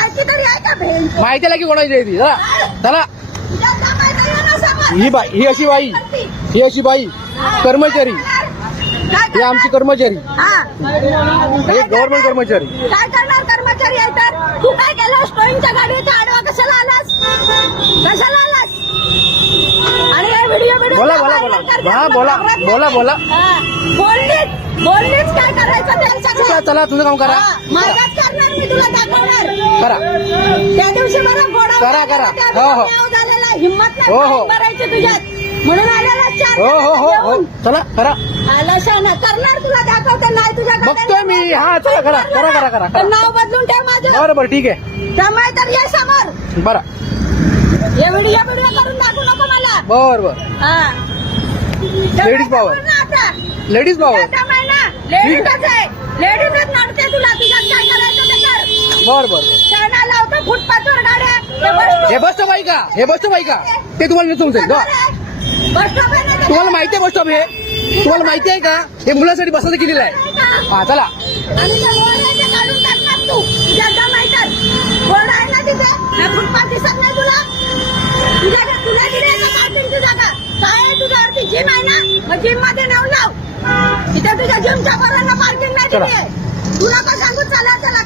माहिती तरी आहे का भेंड? माहितीला की कोणाची आहे ती? चला चला. तुझ्या जमायला ये ना समोर. ही अशी बाई, ही अशी बाई कर्मचारी, काय ही आमची कर्मचारी, हा. हे गव्हर्नमेंट कर्मचारी. काय करणार कर्मचारी आहे तर? तू काय केलंस? टोईंगच्या गाडीत आडवा कशाला आलास? कशाला आलास? आणि हे व्हिडिओ बोला बोला बोला हा बोला बोला बोला. बोललीच काय करायचं त्यांच्याकडे? चला चला तुझं काम करा. माझ्याच करणार, मी तुला दाखवणार. करा त्या दिवशी मला घोडा करा, करा. त्या हो, हो. दिवशी झालेला हिंमत नाही हो, हो. करायची तुझ्यात, म्हणून आलेला चार हो हो हो हो घेऊन. चला करा. आला शाना करणार, तुला दाखवते. नाही तुझ्या बघतोय मी. हा चला करा करा करा करा पण नाव बदलून ठेव माझं. बरं बरं ठीक आहे. जमाय तर ये समोर. बरं हे व्हिडिओ करून दाखवू नको मला. बर बर. हा. Ladies power. ना आता. Ladies power. जमाय ना लेडीजच आहे. लेडीजच नडते तुला. तुझ्यात काय करायचं ते कर. बर बर. शाना लावतो फुटपाथवर गाड्या. ते बस हे बस स्टॉप आहे का? हे बस स्टॉप आहे का? ते तुम्हाला नसून जाईल. बस स्टॉप आहे ना. तुम्हाला माहिती आहे बस स्टॉप हे? तुम्हाला माहिती आहे का? हे मुलांसाठी बसायचं केलेलं आहे. हा चला. आणि त्या बोर्डाचे काढून टाकणार तू. तुझ्या जमायचं बोर्ड आहे ना तिथे. हा फुटपाथ दिसत नाही तुला? तुझ्या गिऱ्हाईकाला काढतील तुझ्या का? काय आहे तुझ्यावरती? जिम आहे ना? मग जिम मध्ये नेऊन लाव. तिथे तुझ्या जिमच्या पोरांना पार्किंग नाही चला. दिली आहे. तुला पण सांगू चला चला.